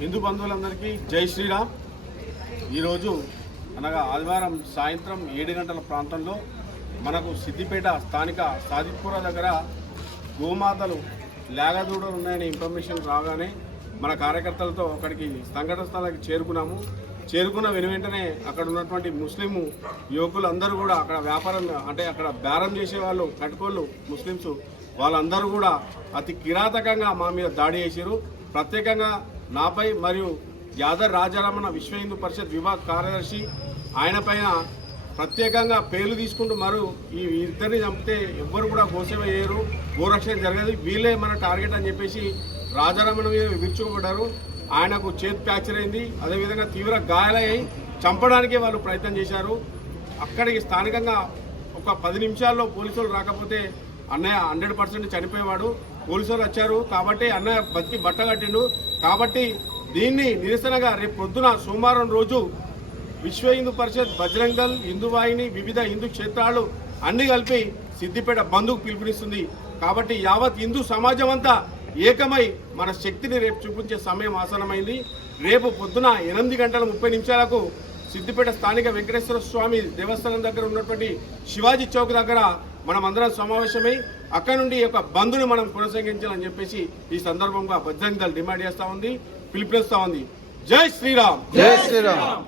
హిందూ బంధువులందరికీ జై శ్రీరామ్. ఈరోజు అనగా ఆదివారం సాయంత్రం 7 గంటల ప్రాంతంలో మనకు సిద్దిపేట స్థానిక సాదిక్పుర దగ్గర గోమాతలు లేగదూడలు ఉన్నాయనే ఇన్ఫర్మేషన్ రాగానే మన కార్యకర్తలతో అక్కడికి సంఘటన స్థలానికి చేరుకున్న వెంటనే అక్కడ ఉన్నటువంటి ముస్లిం యువకులు అందరూ కూడా అక్కడ వ్యాపారం అంటే అక్కడ బేరం చేసేవాళ్ళు కట్టుకోళ్ళు ముస్లిమ్స్ వాళ్ళందరూ కూడా అతి కిరాతకంగా మా మీద దాడి చేశారు. ప్రత్యేకంగా నాపై మరియు యాదర్ రాజారమణ విశ్వ హిందూ పరిషత్ విభాగ కార్యదర్శి ఆయన పైన ప్రత్యేకంగా పేర్లు తీసుకుంటూ ఈ ఇద్దరిని చంపితే ఎవ్వరు కూడా గోసేవ చేయరు, గోరక్షణ జరగదు, వీళ్ళే మన టార్గెట్ అని చెప్పేసి రాజారమణ మీద విరుచుకుపడ్డారు. ఆయనకు చేతి ఫ్రాక్చర్ అయింది, అదేవిధంగా తీవ్ర గాయాలయ్యి చంపడానికే వాళ్ళు ప్రయత్నం చేశారు. అక్కడికి స్థానికంగా ఒక 10 నిమిషాల్లో పోలీసులు రాకపోతే అన్నయ్య 100% చనిపోయేవాడు. పోలీసులు వచ్చారు కాబట్టి అన్నయ్య బతికి బట్ట కట్టిండు. కాబట్టి దీన్ని నిరసనగా రేపు పొద్దున సోమవారం రోజు విశ్వ హిందూ పరిషత్, బజరంగ్ దళ్, హిందూ వాహిని, వివిధ హిందూ క్షేత్రాలు అన్ని కలిపి సిద్దిపేట బంద్కు పిలుపునిస్తుంది. కాబట్టి యావత్ హిందూ సమాజం అంతా ఏకమై మన శక్తిని రేపు చూపించే సమయం ఆసనమైంది. రేపు పొద్దున 8:30 సిద్దిపేట స్థానిక వెంకటేశ్వర స్వామి దేవస్థానం దగ్గర ఉన్నటువంటి శివాజీ చౌక్ దగ్గర మనం అందరం సమావేశమై అక్కడ నుండి ఒక బంద్ని మనం కొనసాగించాలని చెప్పేసి ఈ సందర్భంగా బజరంగ్ దళ్ డిమాండ్ చేస్తూ ఉంది, పిలుపునిస్తూ ఉంది. జై శ్రీరామ్. జై శ్రీరామ్.